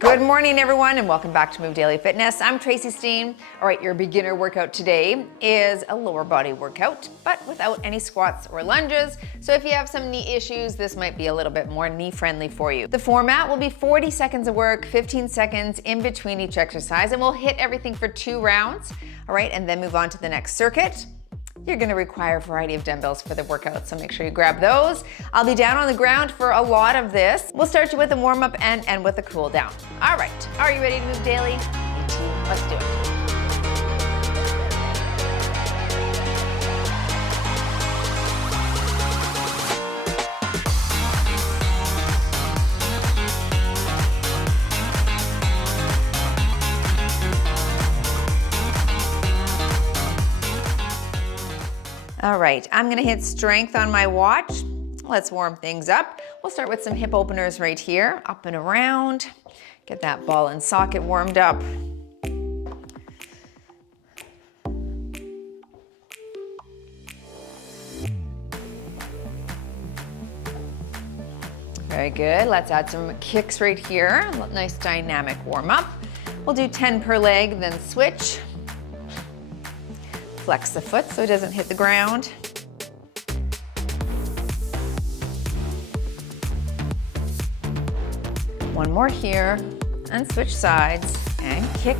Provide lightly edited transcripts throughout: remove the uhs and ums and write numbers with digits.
Good morning, everyone, and welcome back to Move Daily Fitness. I'm Tracy Steen. All right, your beginner workout today is a lower body workout, but without any squats or lunges. So if you have some knee issues, this might be a little bit more knee-friendly for you. The format will be 40 seconds of work, 15 seconds in between each exercise, and we'll hit everything for 2 rounds, all right, and then move on to the next circuit. You're gonna require a variety of dumbbells for the workout, so make sure you grab those. I'll be down on the ground for a lot of this. We'll start you with a warm-up and end with a cool down. All right, are you ready to move daily? Me too. Let's do it. All right, I'm gonna hit strength on my watch. Let's warm things up. We'll start with some hip openers right here, up and around. Get that ball and socket warmed up. Very good, let's add some kicks right here. Nice dynamic warm up. We'll do 10 per leg, then switch. Flex the foot so it doesn't hit the ground. One more here, and switch sides, and kick.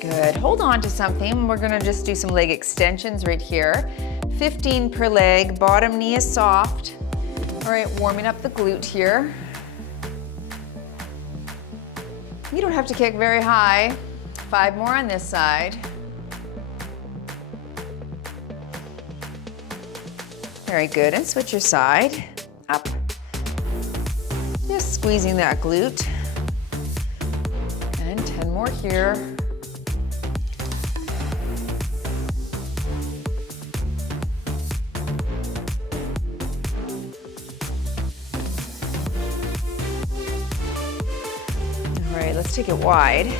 Good, hold on to something. We're gonna just do some leg extensions right here. 15 per leg, bottom knee is soft. All right, warming up the glute here. You don't have to kick very high. 5 more on this side. Very good, and switch your side. Up. Just squeezing that glute. And 10 more here. All right, let's take it wide.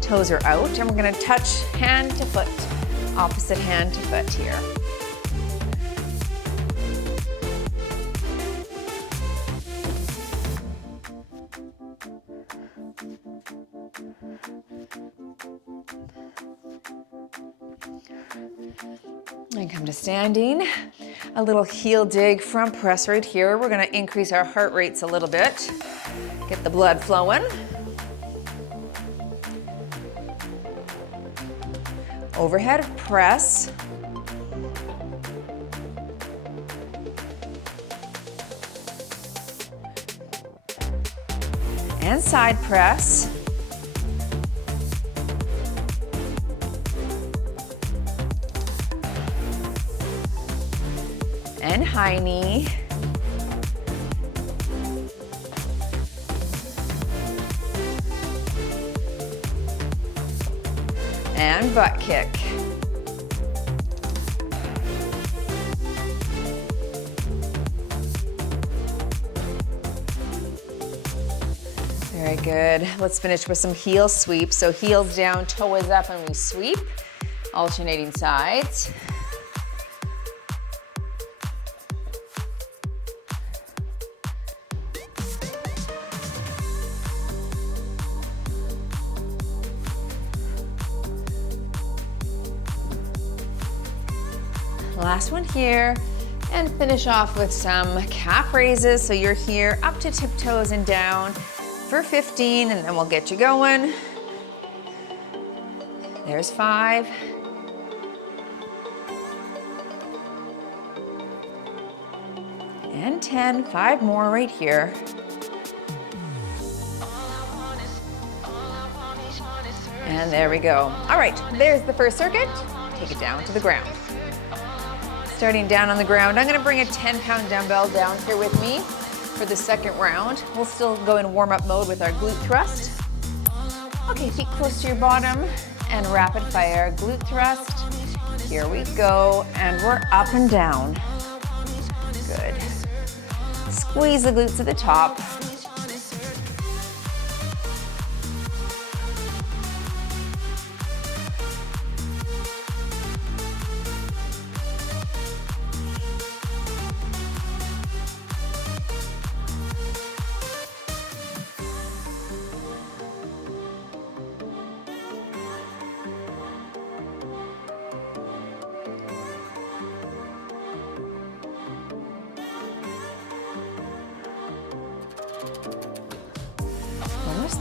Toes are out, and we're gonna touch hand to foot, opposite hand to foot here. And come to standing. A little heel dig front press right here. We're gonna increase our heart rates a little bit. Get the blood flowing. Overhead press. And side press. And high knee. And butt kick. Very good. Let's finish with some heel sweeps. So heels down, toe is up, and we sweep, alternating sides. Last one here, and finish off with some calf raises. So you're here up to tiptoes and down for 15, and then we'll get you going. There's 5. And 10, 5 more right here. And there we go. All right, there's the first circuit. Take it down to the ground. Starting down on the ground, I'm gonna bring a 10-pound dumbbell down here with me for the second round. We'll still go in warm-up mode with our glute thrust. Okay, feet close to your bottom, and rapid fire glute thrust. Here we go, and we're up and down. Good. Squeeze the glutes at the top.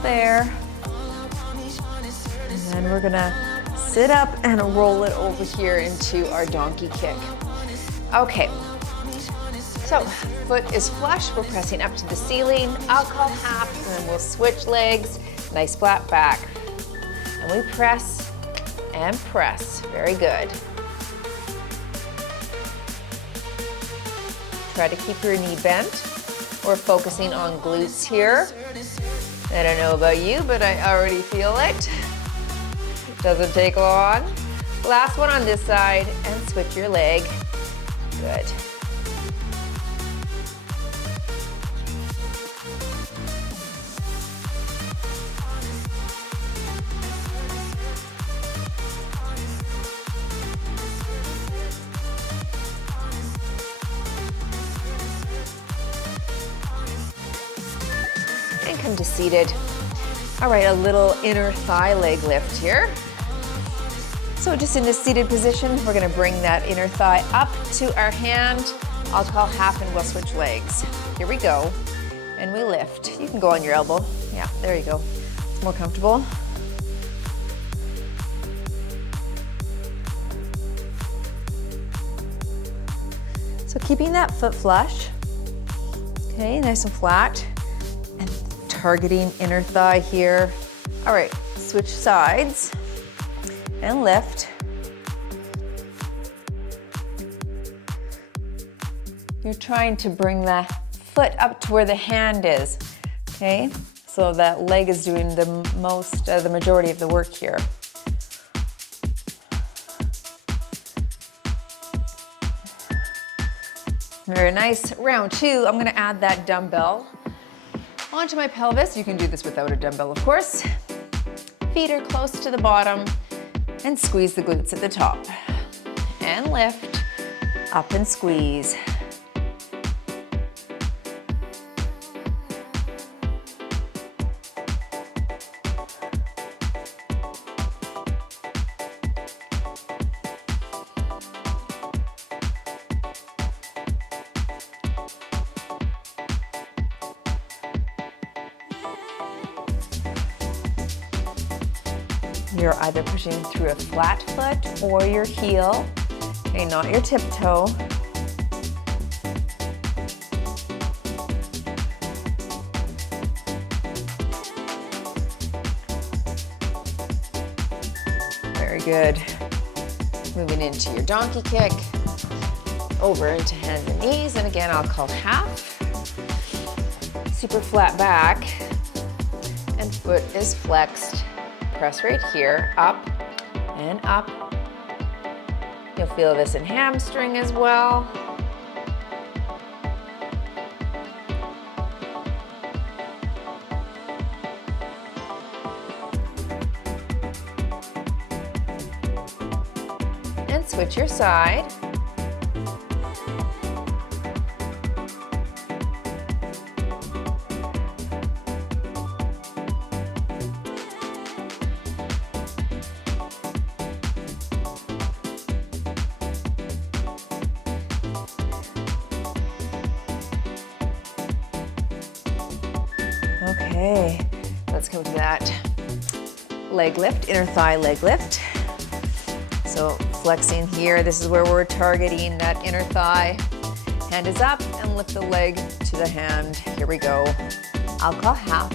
there. And then we're gonna sit up and roll it over here into our donkey kick. Okay, so foot is flush, we're pressing up to the ceiling. I'll call half, and then we'll switch legs, nice flat back. And we press and press, very good. Try to keep your knee bent. We're focusing on glutes here. I don't know about you, but I already feel it. Doesn't take long. Last one on this side, and switch your leg. Good. And come to seated. All right, a little inner thigh leg lift here. So just in this seated position, we're gonna bring that inner thigh up to our hand. I'll call half and we'll switch legs. Here we go. And we lift. You can go on your elbow. Yeah, there you go. It's more comfortable. So keeping that foot flush. Okay, nice and flat. And targeting inner thigh here. All right, switch sides. And lift. You're trying to bring the foot up to where the hand is, okay? So that leg is doing the majority of the work here. Very nice. Round two, I'm gonna add that dumbbell onto my pelvis. You can do this without a dumbbell, of course. Feet are close to the bottom. And squeeze the glutes at the top. And lift, up and squeeze. You're either pushing through a flat foot or your heel, okay, not your tiptoe. Very good. Moving into your donkey kick, over into hands and knees, and again, I'll call half. Super flat back, and foot is flexed. Press right here, up and up. You'll feel this in hamstring as well. And switch your side. Okay, let's come to that leg lift, inner thigh leg lift. So flexing here, this is where we're targeting that inner thigh. Hand is up and lift the leg to the hand. Here we go. I'll call half.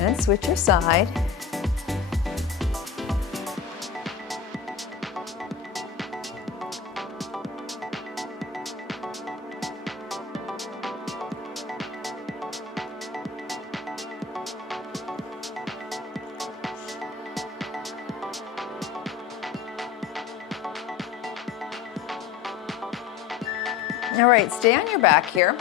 And switch your side. All right, stay on your back here.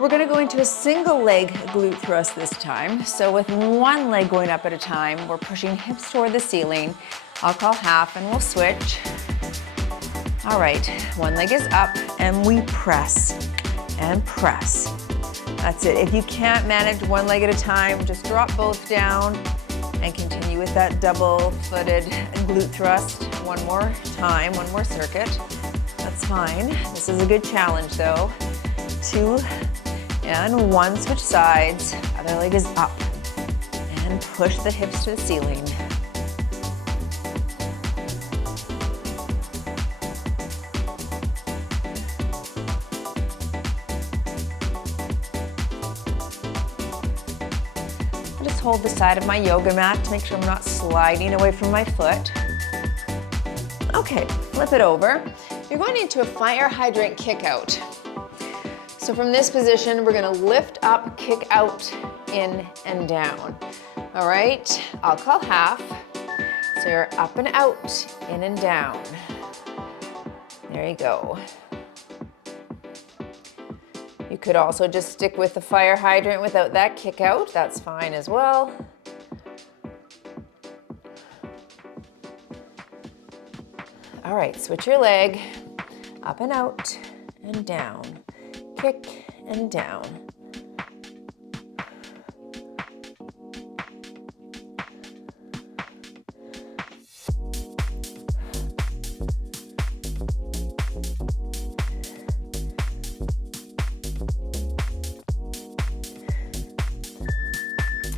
We're gonna go into a single leg glute thrust this time. So with one leg going up at a time, we're pushing hips toward the ceiling. I'll call half and we'll switch. All right, one leg is up and we press and press. That's it. If you can't manage one leg at a time, just drop both down and continue with that double-footed glute thrust. One more time, one more circuit. That's fine. This is a good challenge though. 2 and 1, switch sides. Other leg is up. And push the hips to the ceiling. Just hold the side of my yoga mat to make sure I'm not sliding away from my foot. Okay, flip it over. You're going into a fire hydrant kick out. So from this position, we're gonna lift up, kick out, in and down. All right, I'll call half. So you're up and out, in and down. There you go. You could also just stick with the fire hydrant without that kick out. That's fine as well. All right, switch your leg, up and out and down. Kick and down.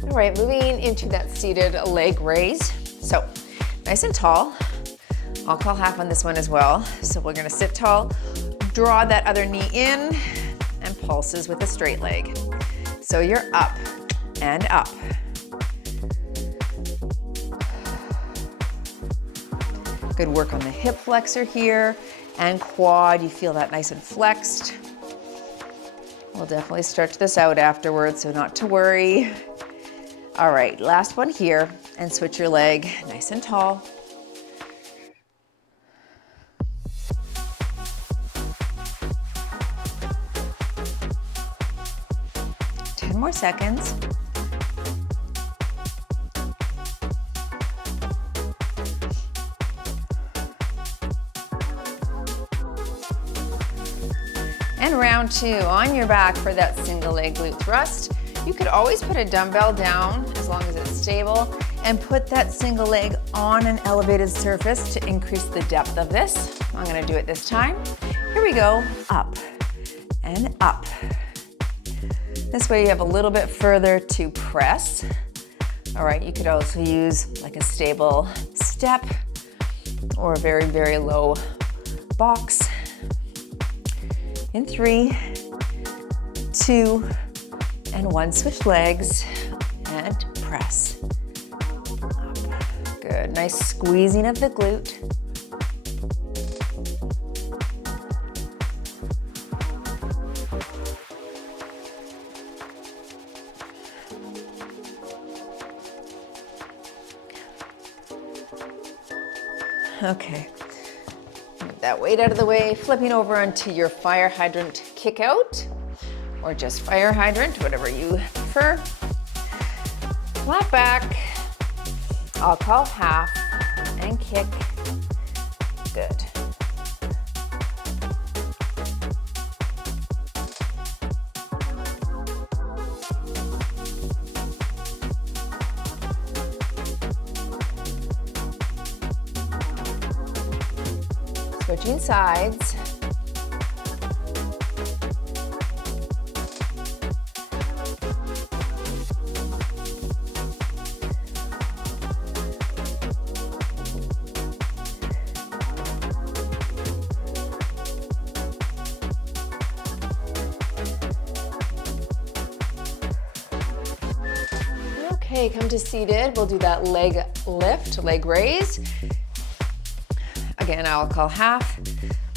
All right, moving into that seated leg raise. So nice and tall. I'll call half on this one as well. So we're gonna sit tall, draw that other knee in, and pulses with a straight leg. So you're up and up. Good work on the hip flexor here and quad. You feel that nice and flexed. We'll definitely stretch this out afterwards, so not to worry. All right, last one here, and switch your leg nice and tall. More seconds. And round 2, on your back for that single leg glute thrust. You could always put a dumbbell down as long as it's stable and put that single leg on an elevated surface to increase the depth of this. I'm gonna do it this time. Here we go, up and up. This way you have a little bit further to press. All right, you could also use like a stable step or a very, very low box. In 3, 2, and 1, switch legs and press. Up. Good, nice squeezing of the glute. Okay, move that weight out of the way, flipping over onto your fire hydrant kick out, or just fire hydrant, whatever you prefer. Flat back, I'll call half, and kick, good. Switching sides. Okay, come to seated. We'll do that leg lift, leg raise. Again, I'll call half.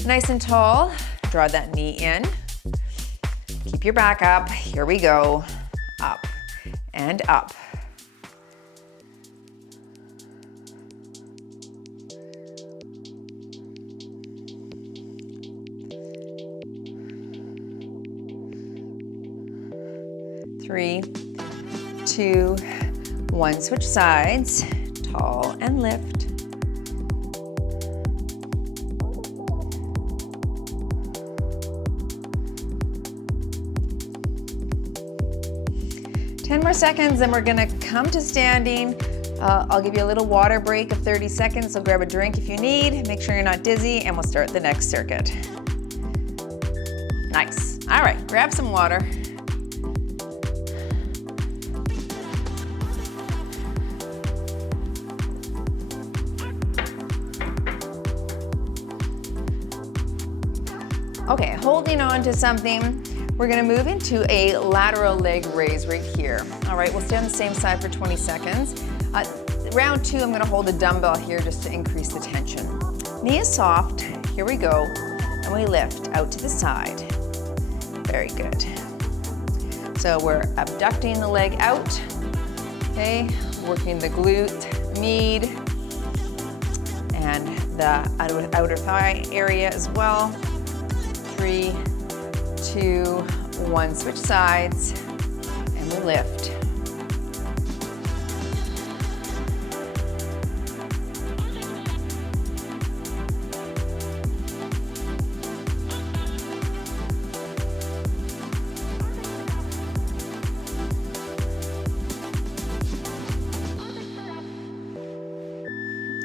Nice and tall. Draw that knee in. Keep your back up. Here we go. Up and up. Three, 2, 1, switch sides. Tall and lift. 10 more seconds, then we're gonna come to standing. I'll give you a little water break of 30 seconds, so grab a drink if you need. Make sure you're not dizzy, and we'll start the next circuit. Nice. All right, grab some water. Okay, holding on to something, we're gonna move into a lateral leg raise right here. All right, we'll stay on the same side for 20 seconds. Round 2, I'm gonna hold a dumbbell here just to increase the tension. Knee is soft, here we go, and we lift out to the side. Very good. So we're abducting the leg out, okay, working the glute med and the outer thigh area as well. 3, 2, 1, switch sides, and we lift.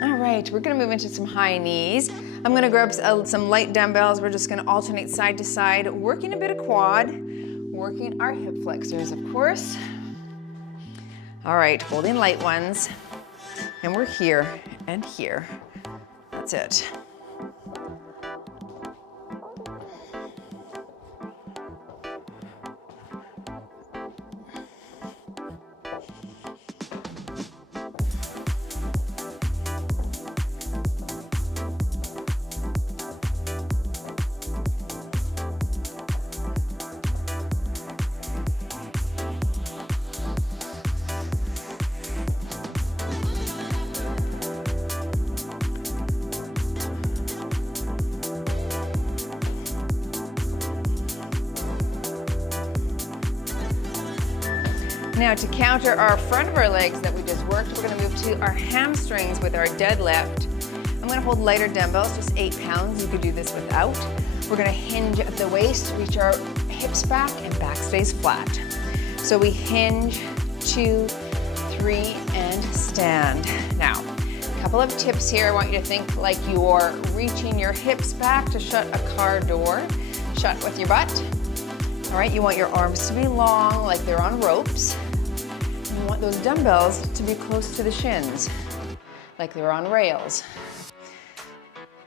All right, we're gonna move into some high knees. I'm gonna grab some light dumbbells. We're just gonna alternate side to side, working a bit of quad, working our hip flexors, of course. All right, holding light ones. And we're here and here. That's it. Now to counter our front of our legs that we just worked, we're gonna move to our hamstrings with our deadlift. I'm gonna hold lighter dumbbells, just 8 pounds. You could do this without. We're gonna hinge at the waist, reach our hips back, and back stays flat. So we hinge, 2, 3, and stand. Now, a couple of tips here. I want you to think like you're reaching your hips back to shut a car door. Shut with your butt. All right, you want your arms to be long, like they're on ropes. You want those dumbbells to be close to the shins, like they're on rails.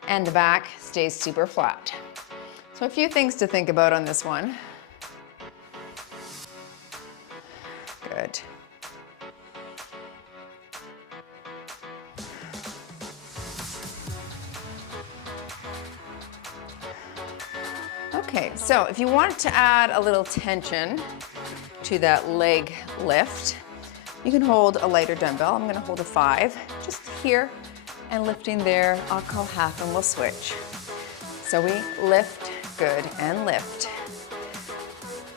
And the back stays super flat. So a few things to think about on this one. Good. Okay, so if you want to add a little tension to that leg lift, you can hold a lighter dumbbell. I'm gonna hold a 5, just here, and lifting there, I'll call half and we'll switch. So we lift, good, and lift.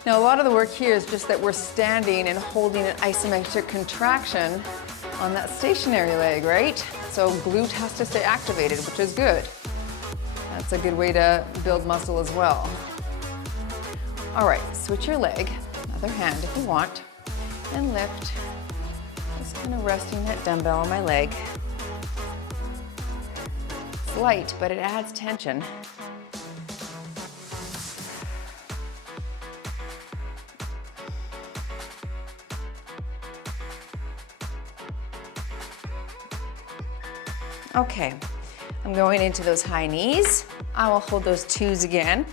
Now a lot of the work here is just that we're standing and holding an isometric contraction on that stationary leg, right? So glute has to stay activated, which is good. That's a good way to build muscle as well. All right, switch your leg, other hand if you want, and lift. Just kind of resting that dumbbell on my leg. It's light, but it adds tension. Okay, I'm going into those high knees. I will hold those 2s again.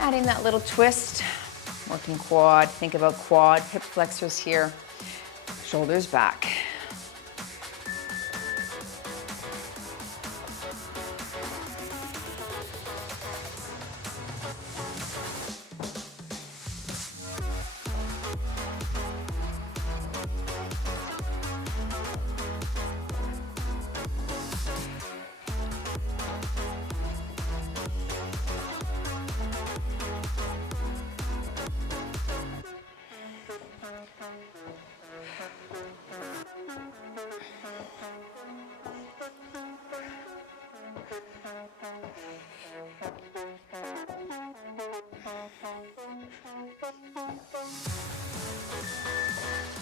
Adding that little twist, working quad. Think about quad, hip flexors here, shoulders back.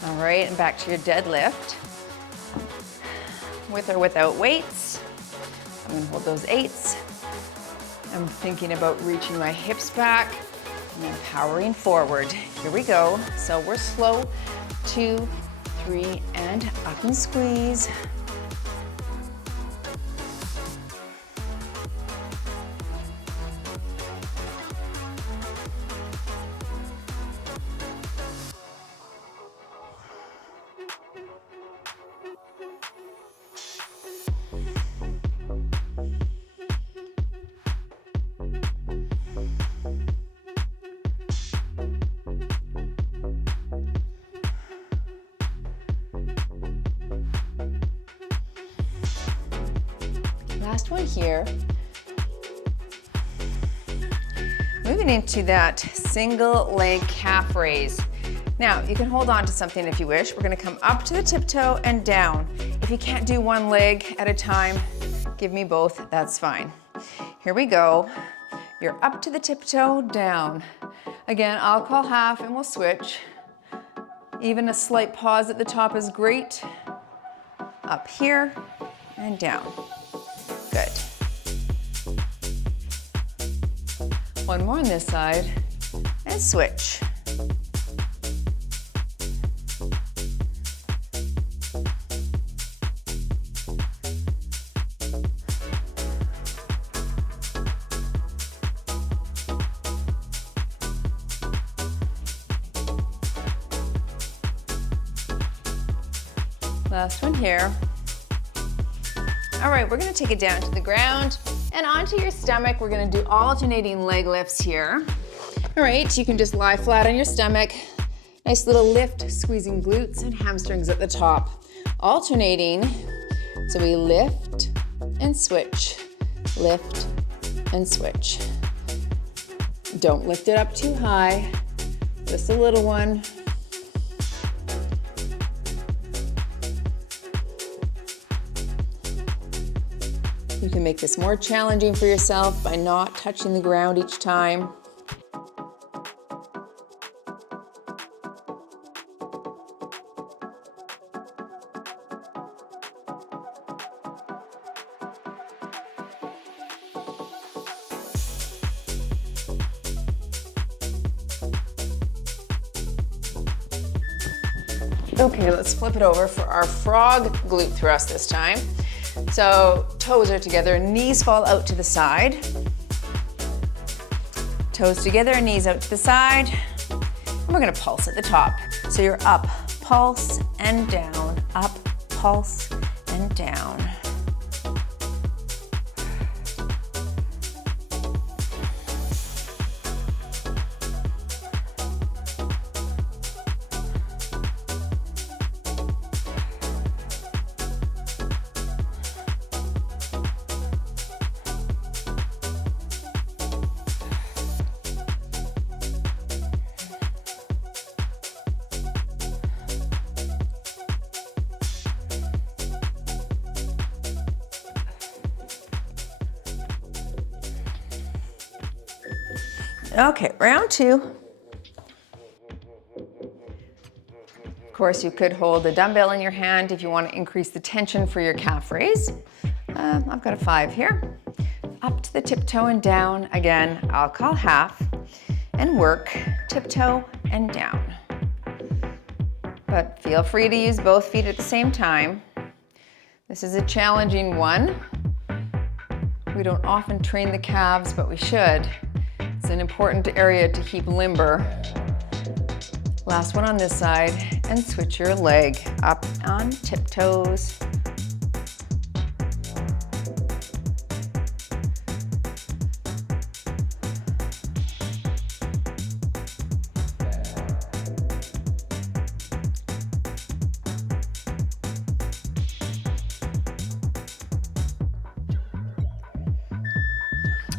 All right, and back to your deadlift. With or without weights. I'm gonna hold those 8s. I'm thinking about reaching my hips back and then powering forward. Here we go. So we're slow. 2, 3, and up and squeeze. Last one here. Moving into that single leg calf raise. Now, you can hold on to something if you wish. We're gonna come up to the tiptoe and down. If you can't do one leg at a time, give me both, that's fine. Here we go. You're up to the tiptoe, down. Again, I'll call half and we'll switch. Even a slight pause at the top is great. Up here and down. Good. One more on this side, and switch. Last one here. All right, we're gonna take it down to the ground and onto your stomach. We're gonna do alternating leg lifts here. All right, you can just lie flat on your stomach. Nice little lift, squeezing glutes and hamstrings at the top. Alternating, so we lift and switch, lift and switch. Don't lift it up too high, just a little one. You can make this more challenging for yourself by not touching the ground each time. Okay, let's flip it over for our frog glute thrust this time. So toes are together, knees fall out to the side. Toes together, knees out to the side. And we're gonna pulse at the top. So you're up, pulse and down, up, pulse and down. Okay, round 2. Of course, you could hold a dumbbell in your hand if you want to increase the tension for your calf raise. I've got a 5 here. Up to the tiptoe and down. Again, I'll call half and work tiptoe and down. But feel free to use both feet at the same time. This is a challenging one. We don't often train the calves, but we should. It's an important area to keep limber. Last one on this side, and switch your leg up on tiptoes.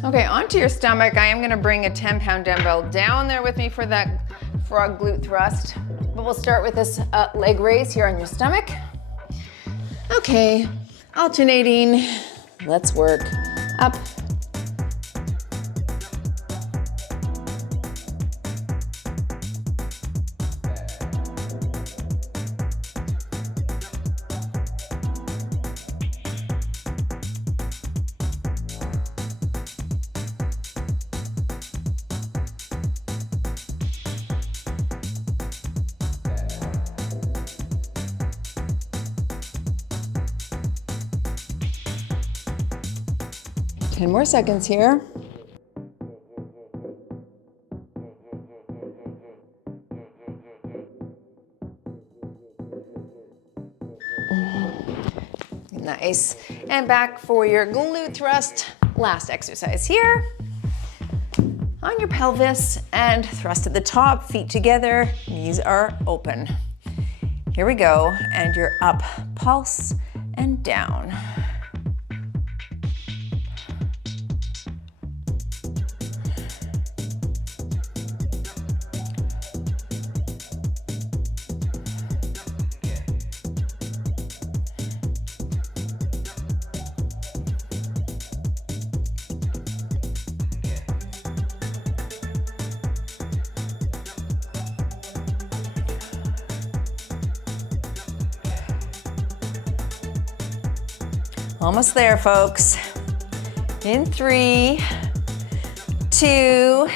Okay, onto your stomach. I am gonna bring a 10-pound dumbbell down there with me for that frog glute thrust. But we'll start with this leg raise here on your stomach. Okay, alternating. Let's work. Up. 10 more seconds here. Nice. And back for your glute thrust. Last exercise here. On your pelvis and thrust at the top, feet together, knees are open. Here we go, and you're up, pulse, and down. Almost there, folks. In 3, 2,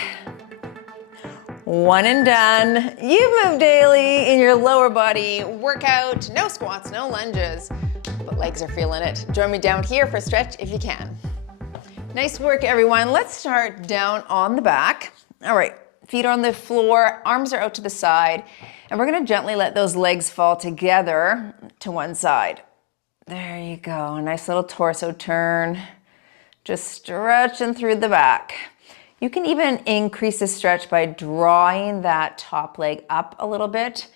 1 and done. You've moved daily in your lower body workout. No squats, no lunges, but legs are feeling it. Join me down here for a stretch if you can. Nice work, everyone. Let's start down on the back. All right, feet are on the floor, arms are out to the side, and we're gonna gently let those legs fall together to one side. There you go, a nice little torso turn. Just stretching through the back. You can even increase the stretch by drawing that top leg up a little bit.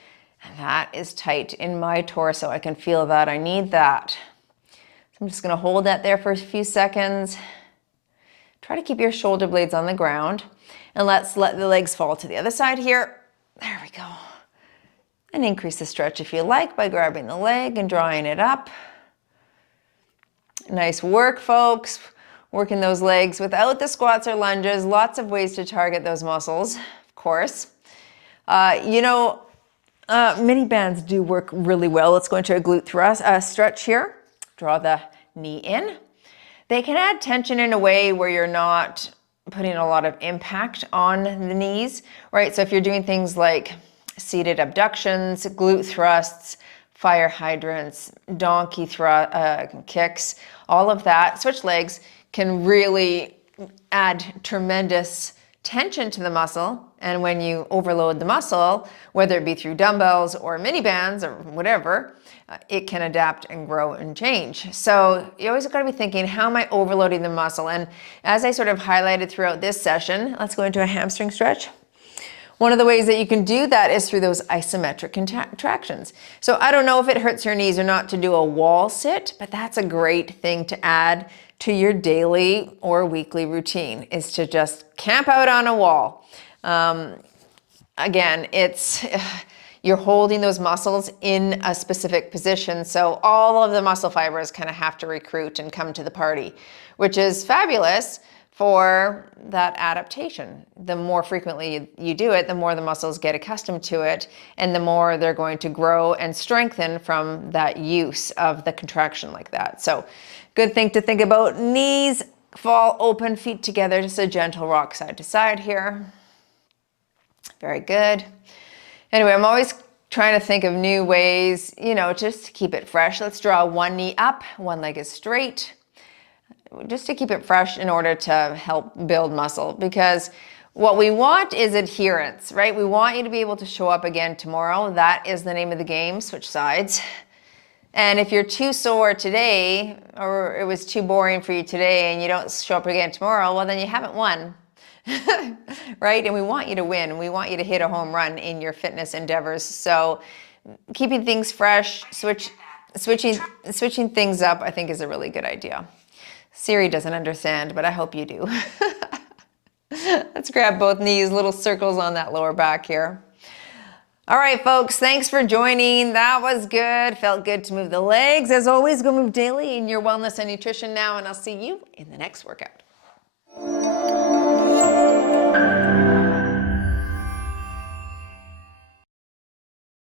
And that is tight in my torso. I can feel that, I need that. So I'm just gonna hold that there for a few seconds. Try to keep your shoulder blades on the ground. And let's let the legs fall to the other side here. There we go. And increase the stretch if you like by grabbing the leg and drawing it up. Nice work, folks. Working those legs without the squats or lunges. Lots of ways to target those muscles, of course. Mini bands do work really well. Let's go into a glute thrust stretch here. Draw the knee in. They can add tension in a way where you're not putting a lot of impact on the knees, right? So if you're doing things like seated abductions, glute thrusts, fire hydrants, donkey kicks, all of that, switch legs can really add tremendous tension to the muscle. And when you overload the muscle, whether it be through dumbbells or mini bands or whatever, it can adapt and grow and change. So you always got to be thinking, how am I overloading the muscle? And as I sort of highlighted throughout this session, let's go into a hamstring stretch. One of the ways that you can do that is through those isometric contractions. So I don't know if it hurts your knees or not to do a wall sit, but that's a great thing to add to your daily or weekly routine, is to just camp out on a wall. Again, you're holding those muscles in a specific position, so all of the muscle fibers kind of have to recruit and come to the party, which is fabulous for that adaptation. The more frequently you do it, the more the muscles get accustomed to it, and the more they're going to grow and strengthen from that use of the contraction like that. So good thing to think about. Knees fall open, feet together, just a gentle rock side to side here. Very good. Anyway, I'm always trying to think of new ways, just to keep it fresh. Let's draw one knee up, one leg is straight, just to keep it fresh in order to help build muscle, because what we want is adherence, right? We want you to be able to show up again tomorrow. That is the name of the game, switch sides. And if you're too sore today, or it was too boring for you today and you don't show up again tomorrow, well, then you haven't won, right? And we want you to win. We want you to hit a home run in your fitness endeavors. So keeping things fresh, switching things up, I think is a really good idea. Siri doesn't understand, but I hope you do. Let's grab both knees, little circles on that lower back here. All right, folks, thanks for joining. That was good. Felt good to move the legs. As always, go move daily in your wellness and nutrition now, and I'll see you in the next workout.